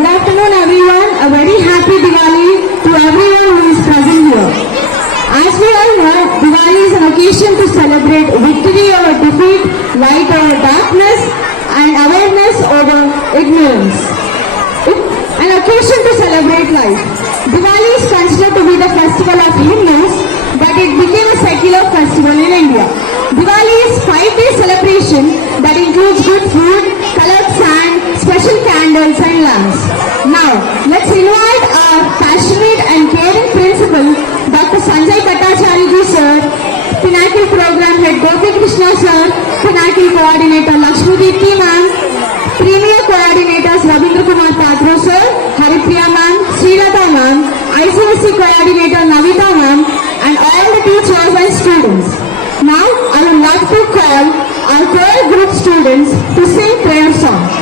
Good afternoon everyone. A very happy Diwali to everyone who is present here. As we all know, Diwali is an occasion to celebrate victory over defeat, light over darkness and awareness over ignorance. An occasion to celebrate life. Diwali is considered to be the festival of Hindus, but it became a secular festival in India. Diwali is 5-day celebration that includes good food, colored sand, special candles and lamps. Now, let's invite our passionate and caring principal, Dr. Sanjay Bhattacharya sir, Pinnacle Program Head Gopi Krishna sir, Pinnacle Coordinator Lakshmi Deepti ma'am, Premier Coordinators Rabindra Kumar Patro sir, Haripriya ma'am, Srilata ma'am, ICSC Coordinator Navita ma'am, and all the teachers and students. Now, I would like to call our choir group students to sing prayer song.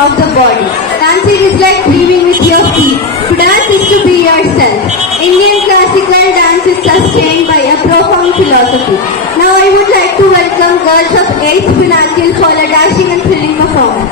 Of the body. Dancing is like breathing with your feet. To dance is to be yourself. Indian classical dance is sustained by a profound philosophy. Now I would like to welcome girls of 8th Pinnacle for a dashing and thrilling performance.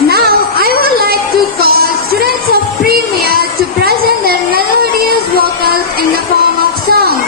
Now, I would like to call students of Premier to present their melodious vocals in the form of song.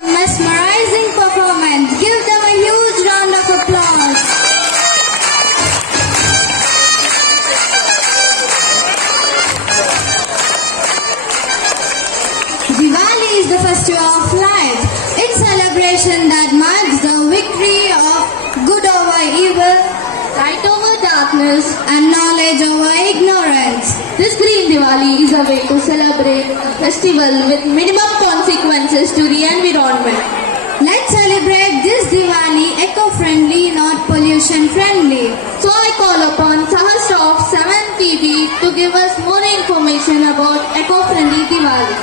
Mesmerizing performance. Give them a huge round of applause. Diwali is the festival of light. It's celebration that marks the victory of good over evil, light over darkness, and knowledge over ignorance. This Green Diwali is a way to celebrate a festival with minimum consequences to the environment. Let's celebrate this Diwali eco-friendly, not pollution-friendly. So I call upon Sahasra of 7TV to give us more information about eco-friendly Diwali.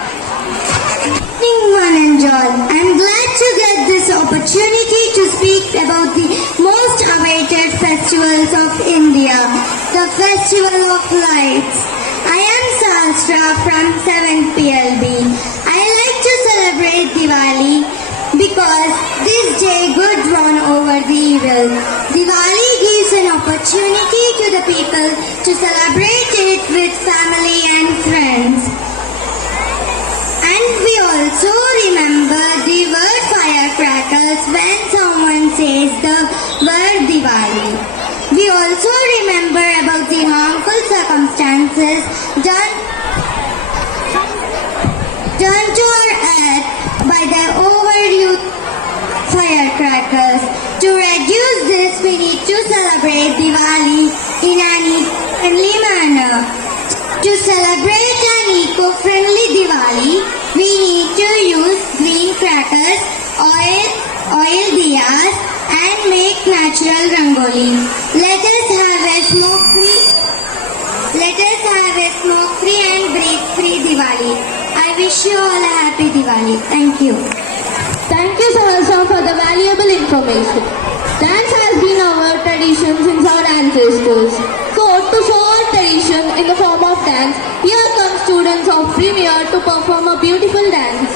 Good evening, one and all. I'm glad to get this opportunity to speak about the most awaited festivals of India, the Festival of Lights. I am Sahasra from 7th PLB. I like to celebrate Diwali because this day good won over the evil. Diwali gives an opportunity to the people to celebrate it with family and friends. And we also remember the word firecrackers when someone says the word Diwali. We also remember about the harmful circumstances done turned to our earth by the overdue firecrackers. To reduce this, we need to celebrate Diwali in an eco-friendly manner. To celebrate an eco-friendly Diwali, we need to use green crackers, oil diyas, and make natural rangoli. Let us have a smoke-free and break-free Diwali. I wish you all a happy Diwali. Thank you. Thank you, Salasam, for the valuable information. Dance has been our tradition since our ancestors. So, to show our tradition in the form of dance, here come students of Premier to perform a beautiful dance.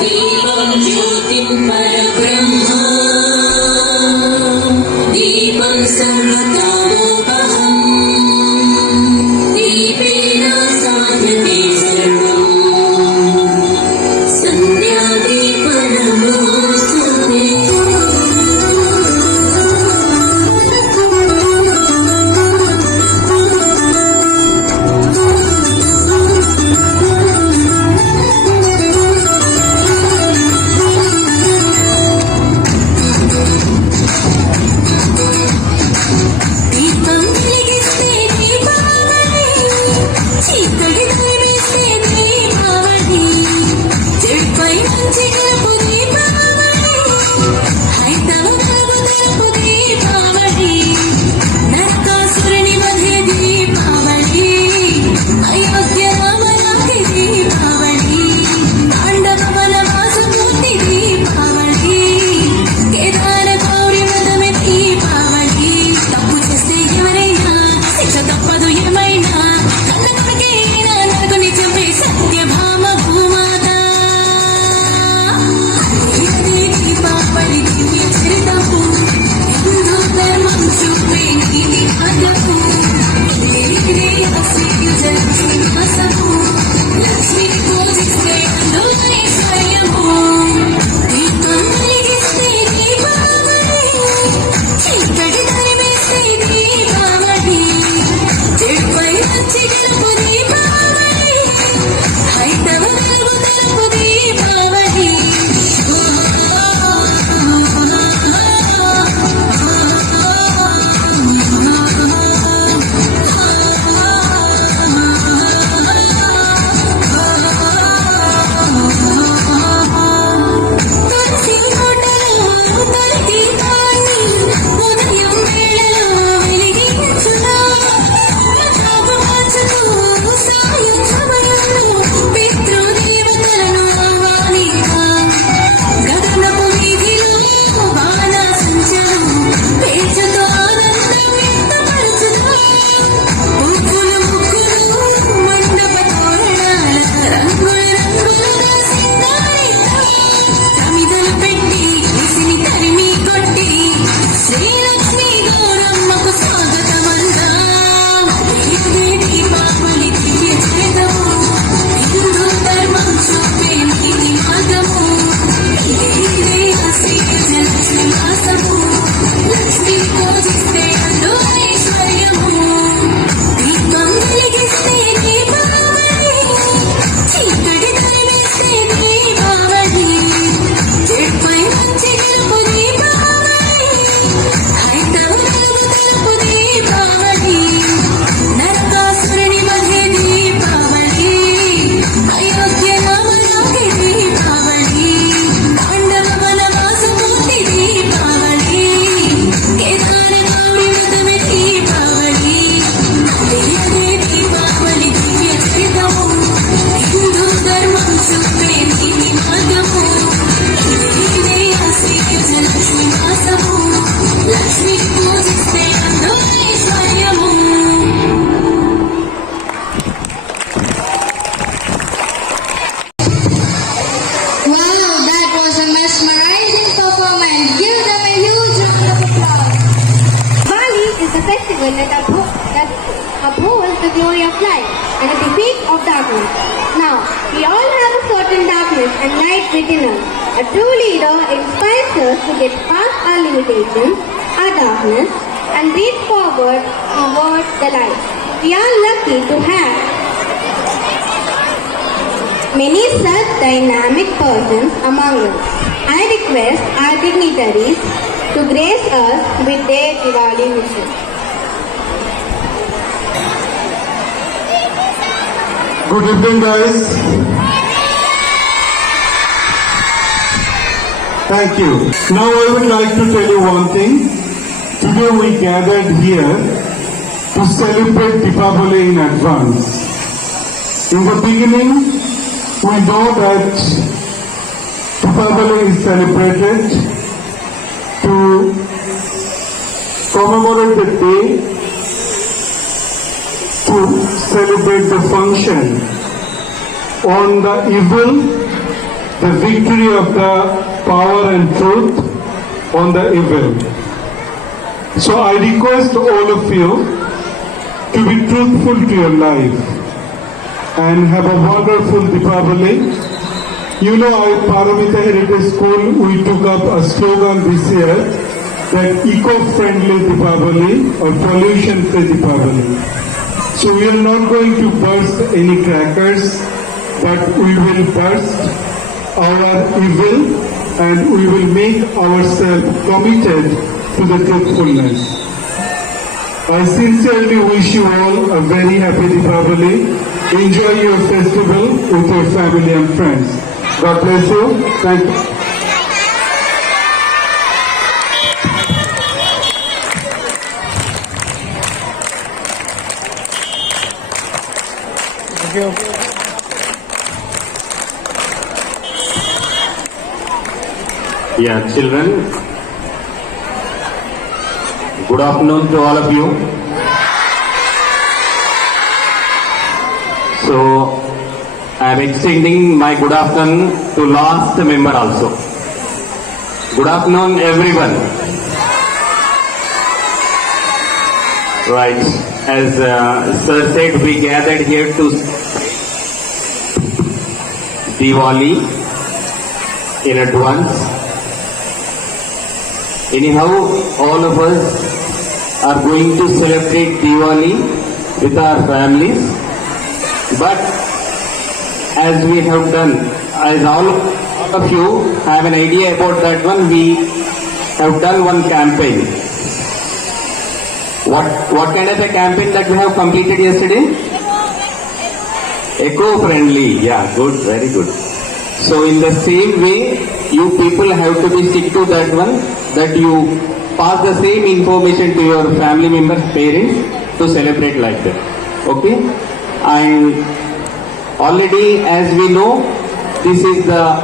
दीपं ज्योतिं परब्रह्म दीपं सर्वकामोपहम् दीपेन साधते the glory of light and the defeat of darkness. Now, we all have a certain darkness and light within us. A true leader inspires us to get past our limitations, our darkness, and reach forward towards the light. We are lucky to have many such dynamic persons among us. I request our dignitaries to grace us with their Diwali wishes. Good evening, guys. Thank you. Now I would like to tell you one thing. Today we gathered here to celebrate Deepavali in advance. In the beginning, we know that Deepavali is celebrated to commemorate the day, to celebrate the function on the evil, the victory of the power and truth on the evil. So I request all of you to be truthful to your life and have a wonderful Deepavali. You know, at Paramita Heritage School, we took up a slogan this year that eco-friendly Deepavali or pollution-free Deepavali. So we are not going to burst any crackers, but we will burst our evil and we will make ourselves committed to the truthfulness. I sincerely wish you all a very happy Deepavali. Enjoy your festival with your family and friends. God bless you. Thank you. Yeah, children, good afternoon to all of you. So, I am extending my good afternoon to last member also. Good afternoon, everyone. Right, as Sir said, we gathered here to Diwali in advance. Anyhow, all of us are going to celebrate Diwali with our families. But as we have done, as all of you have an idea about that one, we have done one campaign. What kind of a campaign that we have completed yesterday? Eco-friendly. Yeah, good, very good. So in the same way, you people have to be stick to that one, that you pass the same information to your family members, parents, to celebrate like that. Okay? And already, as we know, this is the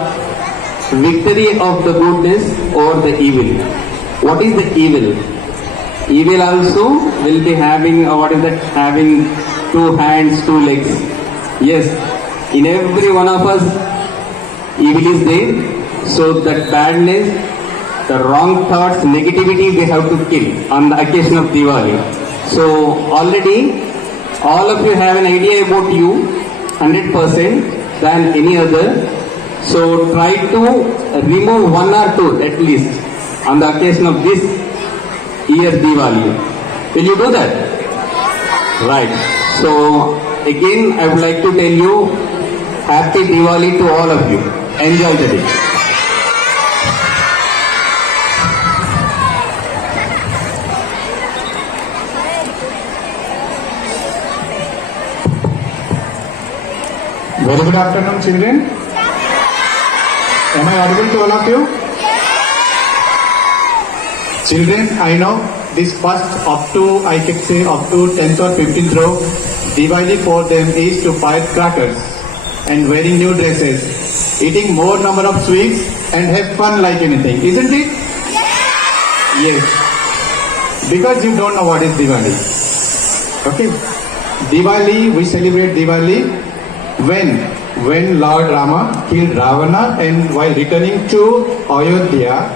victory of the goodness over the evil. What is the evil? Evil also will be having, what is that? Having 2 hands, 2 legs. Yes, in every one of us, evil is there. So that badness, the wrong thoughts, negativity, we have to kill on the occasion of Diwali. So already, all of you have an idea about you, 100% than any other. So try to remove 1 or 2 at least on the occasion of this year's Diwali. Will you do that? Right. So again, I would like to tell you, Happy Diwali to all of you. Enjoy the day. Very good afternoon, children. Am I audible to all of you? Children, I know this first up to, I can say, up to 10th or 15th row, Diwali for them is to fire crackers and wearing new dresses, eating more number of sweets and have fun like anything, isn't it? Yes. Because you don't know what is Diwali. Okay. Diwali, we celebrate Diwali when Lord Rama killed Ravana, and while returning to Ayodhya,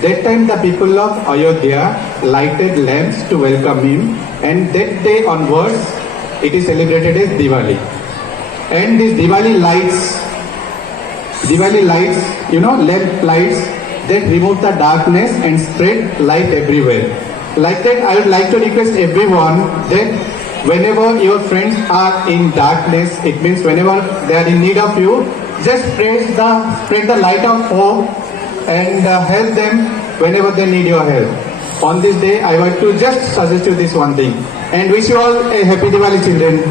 that time the people of Ayodhya lighted lamps to welcome him, and that day onwards it is celebrated as Diwali. And these Diwali lights, LED lights that remove the darkness and spread light everywhere. Like that, I would like to request everyone that whenever your friends are in darkness, it means whenever they are in need of you, just spread the light of hope and help them whenever they need your help. On this day, I want to just suggest you this one thing and wish you all a happy Diwali, children.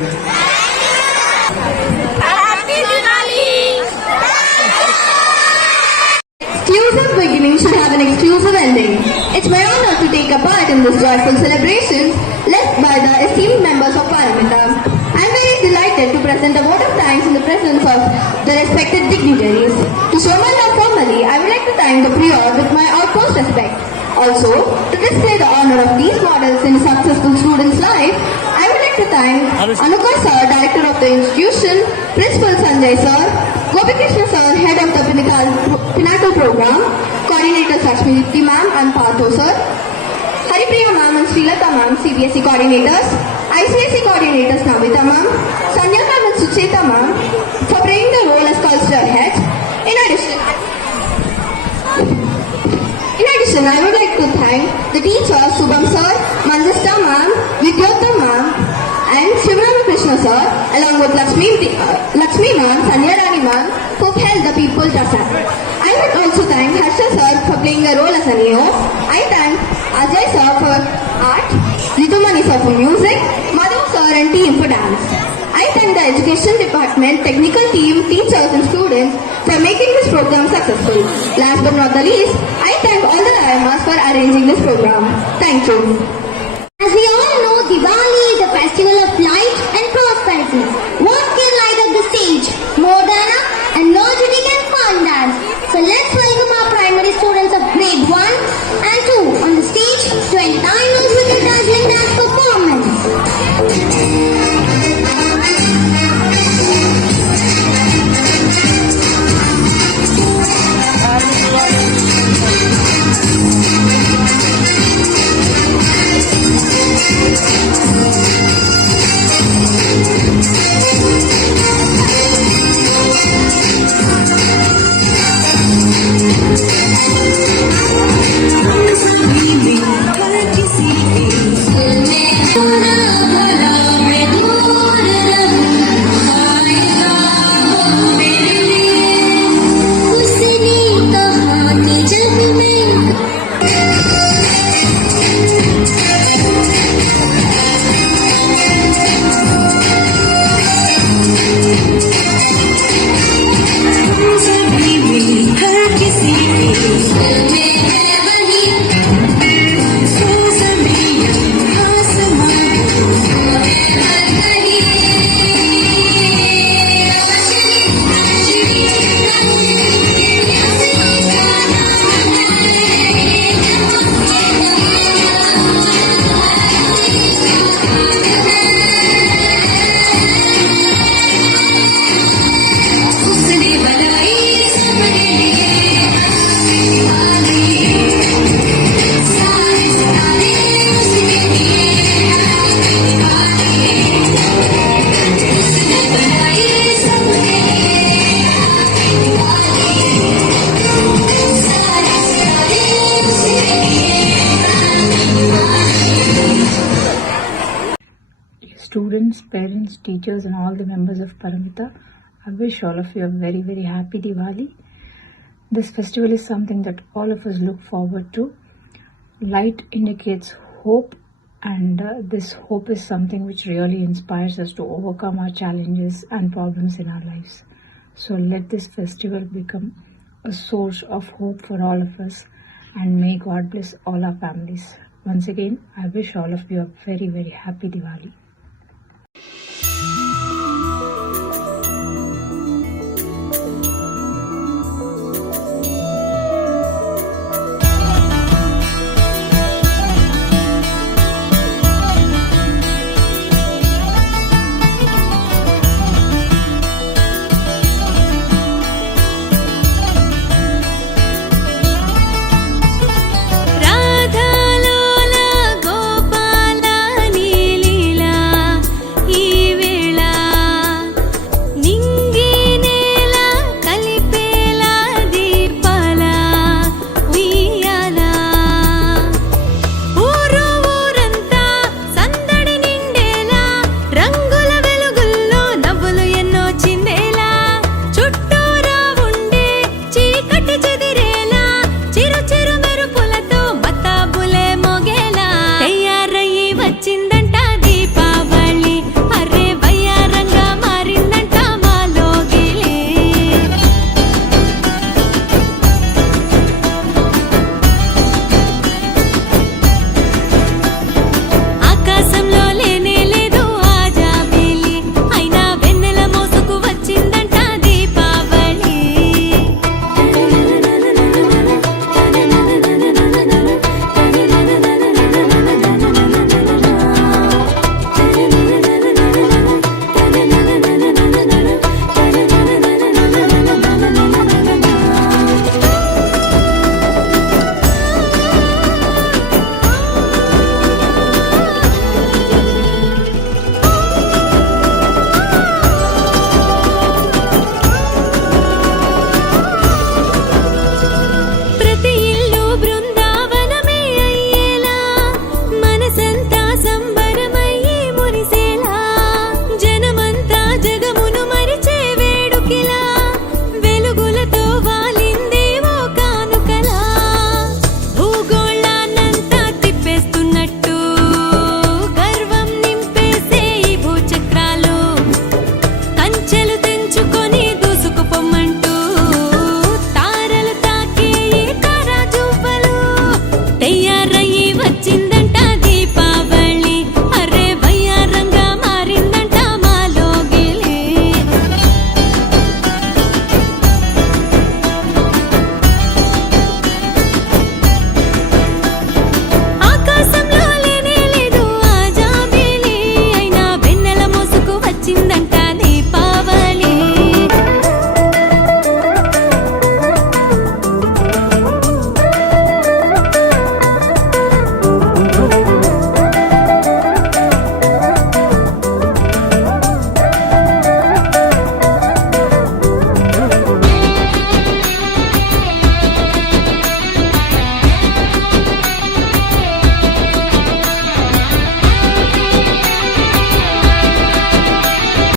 Exclusive beginning should have an exclusive ending. It's my honor to take a part in this joyful celebration led by the esteemed members of Paramita. I'm very delighted to present a vote of thanks in the presence of the respected dignitaries. To show my love formally, I would like to thank the prior with my utmost respect. Also, to display the honor of these models in a successful student's life, I would like to thank Anukar sir, director of the institution, Principal Sanjay sir, Gopi Krishna sir, head of the Pinnacle program, coordinators Lakshmi Dipti ma'am and Partho sir, Haripriya ma'am and Srilata ma'am, CBSE coordinators, ICSE coordinators Namita ma'am, Sanya ma'am and Sucheta ma'am for playing the role as cultural heads. In addition, I would like to thank the teachers Subham sir, Manjasta ma'am, Vidyota ma'am and Shivrama Krishna sir along with Lakshmi ma'am, Sanya Rani ma'am who held the people trust. I would also thank Harsha sir for playing a role as an EO. I thank Ajay sir for art, Ritumani sir for music, Madhu sir and team for dance. I thank the education department, technical team, teachers and students for making this program successful. Last but not the least, I thank all the IMAs for arranging this program. Thank you. As we all know, Diwali is a festival of light and prosperity. What can light up the stage? More than a energetic and fun dance. So let's welcome our primary students of grade 1 and 2 on the stage to entertain us with a dazzling dance performance. Students, parents, teachers and all the members of Paramita, I wish all of you a very, very happy Diwali. This festival is something that all of us look forward to. Light indicates hope, and this hope is something which really inspires us to overcome our challenges and problems in our lives. So let this festival become a source of hope for all of us, and may God bless all our families. Once again, I wish all of you a very, very happy Diwali. రాధాలోల Gopala నీలీలా रंग